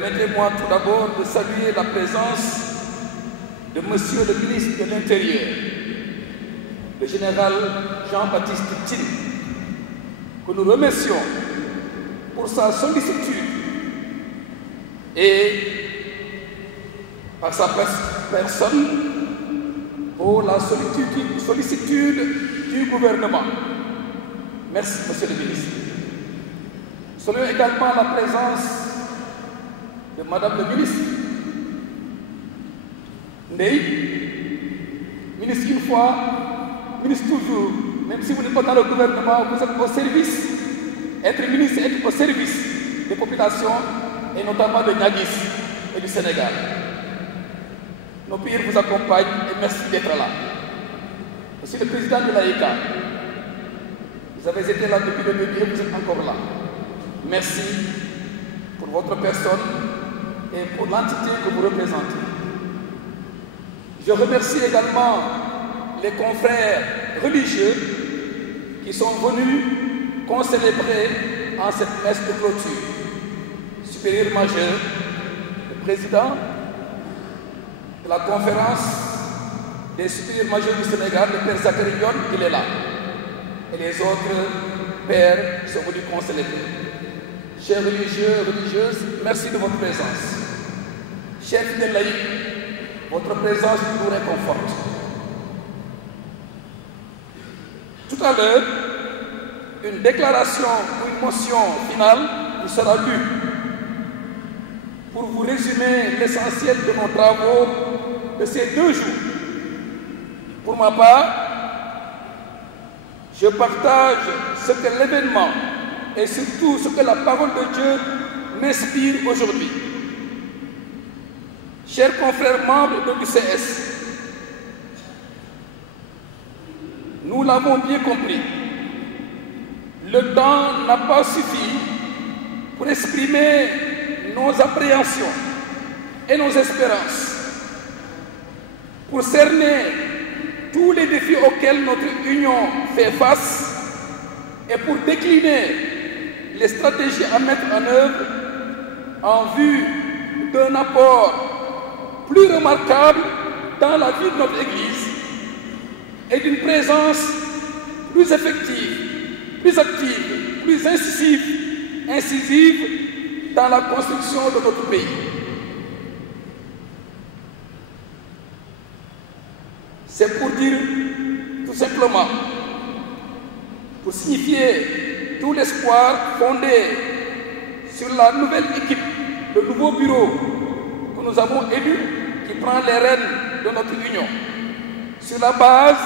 Permettez-moi tout d'abord de saluer la présence de Monsieur le ministre de l'Intérieur, le général Jean-Baptiste Tine, que nous remercions pour sa sollicitude et par sa personne pour la sollicitude du gouvernement. Merci, Monsieur le ministre. Saluons également la présence de Madame le ministre Ndeye, ministre une fois, ministre toujours. Même si vous n'êtes pas dans le gouvernement, vous êtes au service. Être ministre, c'est être au service des populations et notamment de Niaguis et du Sénégal. Nos pays vous accompagnent et merci d'être là. Monsieur le président de l'AECA, vous avez été là depuis le début et vous êtes encore là. Merci pour votre personne et pour l'entité que vous représentez. Je remercie également les confrères religieux qui sont venus concélébrer en cette messe de clôture. Supérieur majeur, le président de la conférence des supérieurs majeurs du Sénégal, le père Zachary Dione, il est là. Et les autres pères sont venus concélébrer. Chers religieux et religieuses, merci de votre présence. Chers fidèles laïcs, votre présence nous réconforte. Tout à l'heure, une déclaration ou une motion finale vous sera lue pour vous résumer l'essentiel de nos travaux de ces 2 jours. Pour ma part, je partage ce que l'événement et surtout ce que la parole de Dieu m'inspire aujourd'hui. Chers confrères membres de l'UCS, nous l'avons bien compris. Le temps n'a pas suffi pour exprimer nos appréhensions et nos espérances, pour cerner tous les défis auxquels notre union fait face et pour décliner les stratégies à mettre en œuvre en vue d'un apport plus remarquable dans la vie de notre Église et d'une présence plus effective, plus active, plus incisive dans la construction de notre pays. C'est pour dire tout simplement, pour signifier tout l'espoir fondé sur la nouvelle équipe, le nouveau bureau que nous avons élu, qui prend les rênes de notre union, sur la base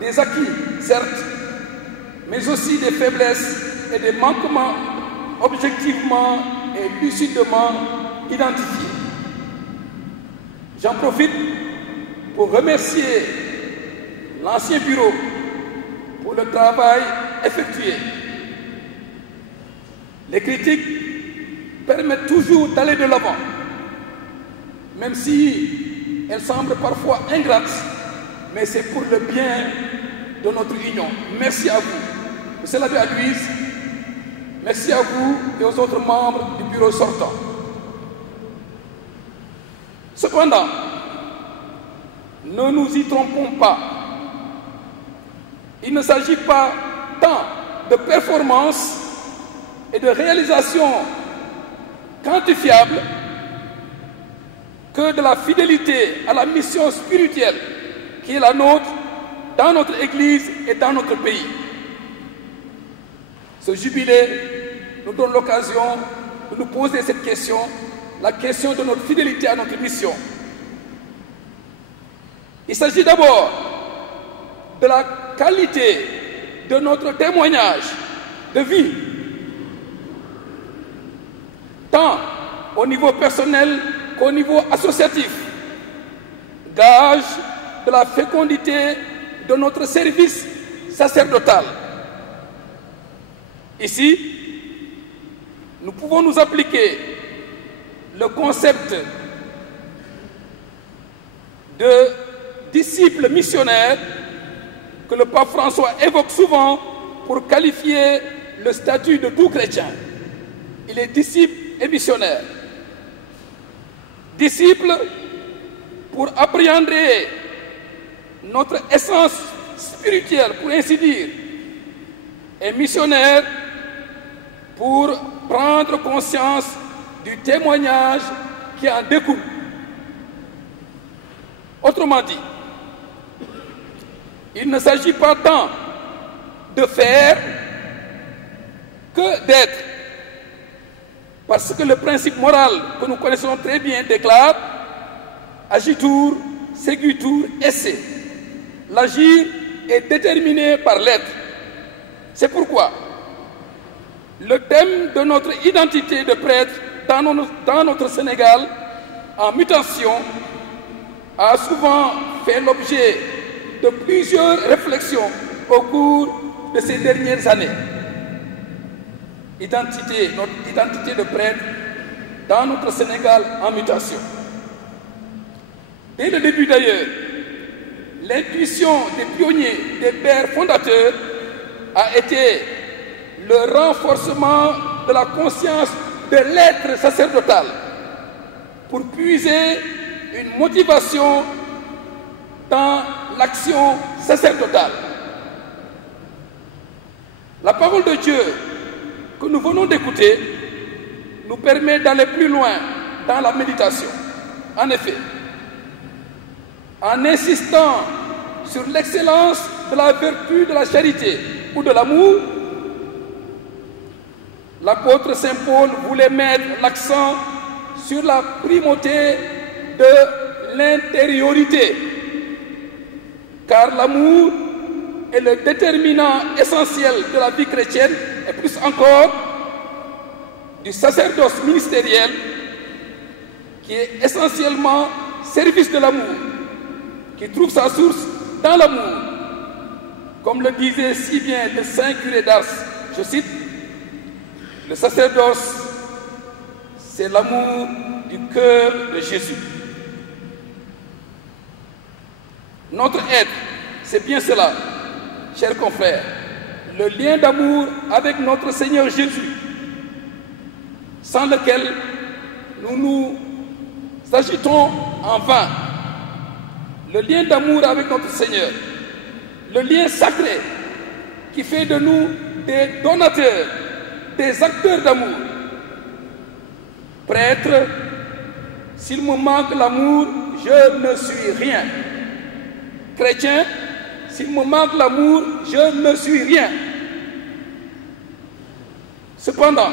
des acquis, certes, mais aussi des faiblesses et des manquements objectivement et lucidement identifiés. J'en profite pour remercier l'ancien bureau pour le travail effectué. Les critiques permettent toujours d'aller de l'avant, même si elles semblent parfois ingrates, mais c'est pour le bien de notre union. Merci à vous. Monsieur l'abbé Aloïse, merci à vous et aux autres membres du bureau sortant. Cependant, ne nous y trompons pas. Il ne s'agit pas tant de performance et de réalisation quantifiable que de la fidélité à la mission spirituelle qui est la nôtre dans notre Église et dans notre pays. Ce jubilé nous donne l'occasion de nous poser cette question, la question de notre fidélité à notre mission. Il s'agit d'abord de la qualité de notre témoignage de vie, tant au niveau personnel qu'au niveau associatif, gage de la fécondité de notre service sacerdotal. Ici, nous pouvons nous appliquer le concept de disciple missionnaire que le pape François évoque souvent pour qualifier le statut de tout chrétien. Il est disciple et missionnaire. disciple pour appréhender notre essence spirituelle, pour ainsi dire, et missionnaire pour prendre conscience du témoignage qui en découle. Autrement dit, il ne s'agit pas tant de faire que d'être. Parce que le principe moral que nous connaissons très bien déclare agitur, seguitur, esse. L'agir est déterminé par l'être. C'est pourquoi le thème de notre identité de prêtre dans notre Sénégal, en mutation, a souvent fait l'objet de plusieurs réflexions au cours de ces dernières années. Notre identité de prêtre dans notre Sénégal en mutation. Dès le début d'ailleurs, l'intuition des pionniers, des pères fondateurs, a été le renforcement de la conscience de l'être sacerdotal pour puiser une motivation dans l'action sacerdotale. La parole de Dieu que nous venons d'écouter nous permet d'aller plus loin dans la méditation. En effet, en insistant sur l'excellence de la vertu de la charité ou de l'amour, l'apôtre Saint Paul voulait mettre l'accent sur la primauté de l'intériorité, car l'amour est le déterminant essentiel de la vie chrétienne et plus encore du sacerdoce ministériel qui est essentiellement service de l'amour, qui trouve sa source dans l'amour. Comme le disait si bien le saint curé d'Ars, je cite, le sacerdoce, c'est l'amour du cœur de Jésus. Notre être, c'est bien cela, chers confrères, le lien d'amour avec notre Seigneur Jésus, sans lequel nous nous agitons en vain. Le lien d'amour avec notre Seigneur, le lien sacré qui fait de nous des donateurs, des acteurs d'amour. Prêtre, s'il me manque l'amour, je ne suis rien. Chrétien, s'il me manque l'amour, je ne suis rien. Cependant,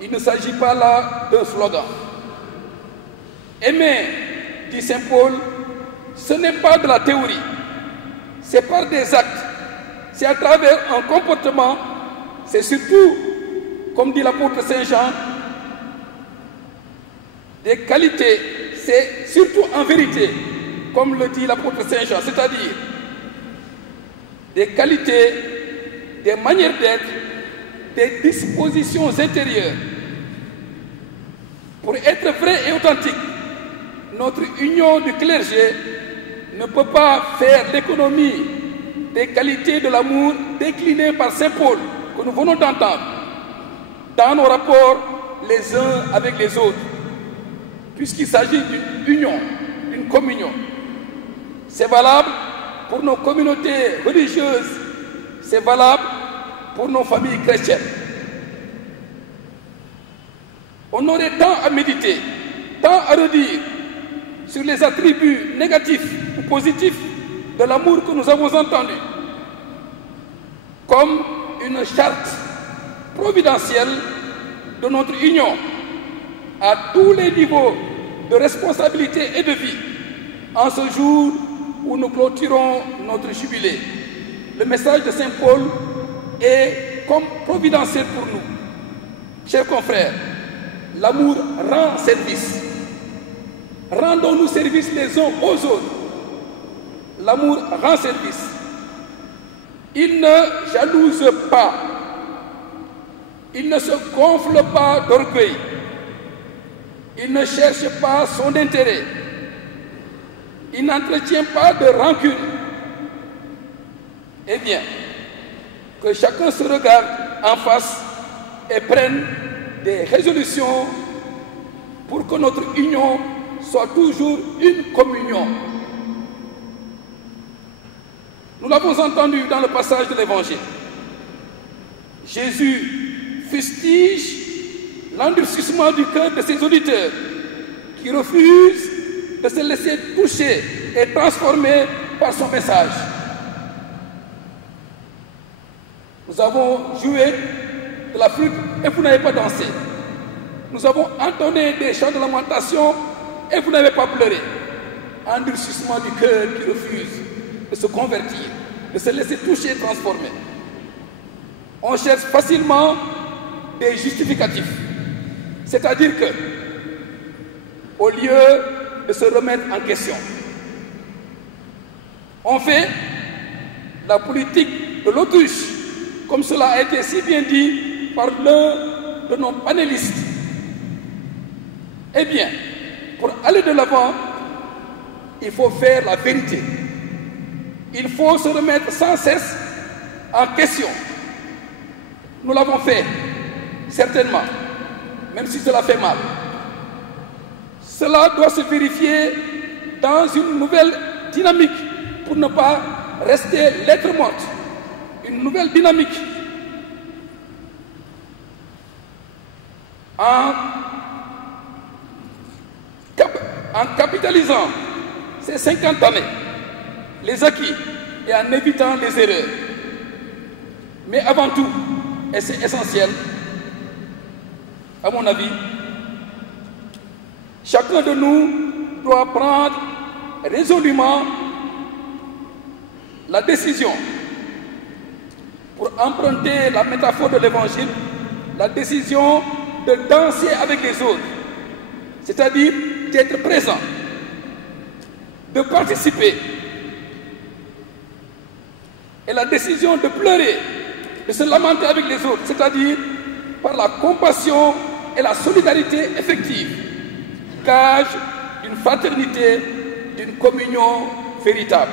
il ne s'agit pas là d'un slogan. Aimer, dit Saint Paul, ce n'est pas de la théorie, c'est par des actes, c'est à travers un comportement, c'est surtout, comme dit l'apôtre Saint Jean, des qualités, c'est surtout en vérité, comme le dit l'apôtre Saint Jean, c'est-à-dire des qualités, des manières d'être, des dispositions intérieures. Pour être vrai et authentique, notre union du clergé ne peut pas faire l'économie des qualités de l'amour déclinées par Saint Paul, que nous venons d'entendre, dans nos rapports les uns avec les autres, puisqu'il s'agit d'une union, d'une communion. C'est valable pour nos communautés religieuses, c'est valable pour nos familles chrétiennes. On aurait tant à méditer, tant à redire sur les attributs négatifs ou positifs de l'amour que nous avons entendu, comme une charte providentielle de notre union à tous les niveaux de responsabilité et de vie en ce jour où nous clôturons notre jubilé. Le message de Saint Paul est comme providentiel pour nous. Chers confrères, l'amour rend service. Rendons-nous service les uns aux autres. L'amour rend service. Il ne jalouse pas. Il ne se gonfle pas d'orgueil. Il ne cherche pas son intérêt. Il n'entretient pas de rancune. Eh bien, que chacun se regarde en face et prenne des résolutions pour que notre union soit toujours une communion. Nous l'avons entendu dans le passage de l'Évangile. Jésus fustige l'endurcissement du cœur de ses auditeurs qui refusent de se laisser toucher et transformer par son message. Nous avons joué de la flûte et vous n'avez pas dansé. Nous avons entonné des chants de lamentation et vous n'avez pas pleuré. Endurcissement du cœur qui refuse de se convertir, de se laisser toucher et transformer. On cherche facilement des justificatifs. C'est-à-dire que, au lieu de se remettre en question, on fait la politique de l'autruche, comme cela a été si bien dit par l'un de nos panélistes. Eh bien, pour aller de l'avant, il faut faire la vérité. Il faut se remettre sans cesse en question. Nous l'avons fait, certainement, même si cela fait mal. Cela doit se vérifier dans une nouvelle dynamique pour ne pas rester lettre morte. Une nouvelle dynamique en capitalisant ces 50 années, les acquis et en évitant les erreurs. Mais avant tout, et c'est essentiel, à mon avis, chacun de nous doit prendre résolument la décision, pour emprunter la métaphore de l'Évangile, la décision de danser avec les autres, c'est-à-dire d'être présent, de participer, et la décision de pleurer, de se lamenter avec les autres, c'est-à-dire par la compassion et la solidarité effective, gage d'une fraternité, d'une communion véritable.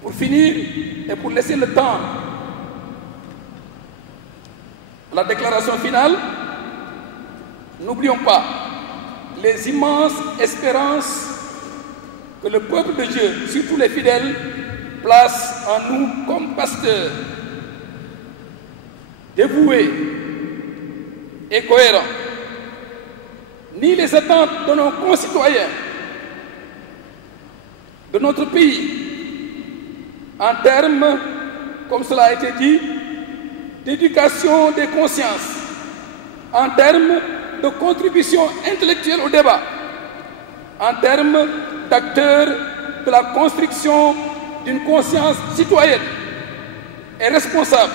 Pour finir et pour laisser le temps à la déclaration finale, n'oublions pas les immenses espérances que le peuple de Dieu, surtout les fidèles, place en nous comme pasteurs, dévoués et cohérents. Ni les attentes de nos concitoyens, de notre pays, en termes, comme cela a été dit, d'éducation des consciences, en termes de contribution intellectuelle au débat, en termes d'acteurs de la construction d'une conscience citoyenne et responsable,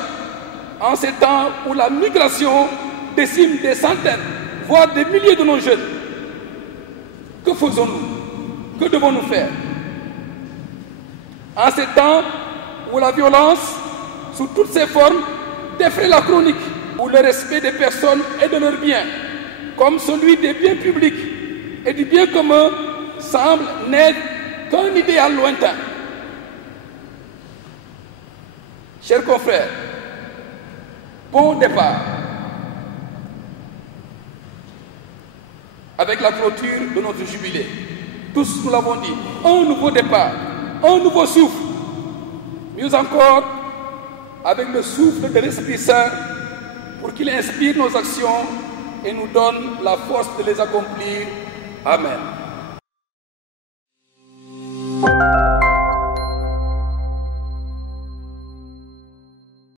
en ces temps où la migration décime des centaines, voire des milliers de nos jeunes. Que faisons-nous? Que devons-nous faire? En ces temps où la violence, sous toutes ses formes, défraie la chronique, où le respect des personnes et de leurs biens, comme celui des biens publics et du bien commun, semble n'être qu'un idéal lointain. Chers confrères, bon départ. Avec la clôture de notre jubilé, tous nous l'avons dit, un nouveau départ, un nouveau souffle, mieux encore avec le souffle de l'Esprit Saint pour qu'il inspire nos actions et nous donne la force de les accomplir. Amen.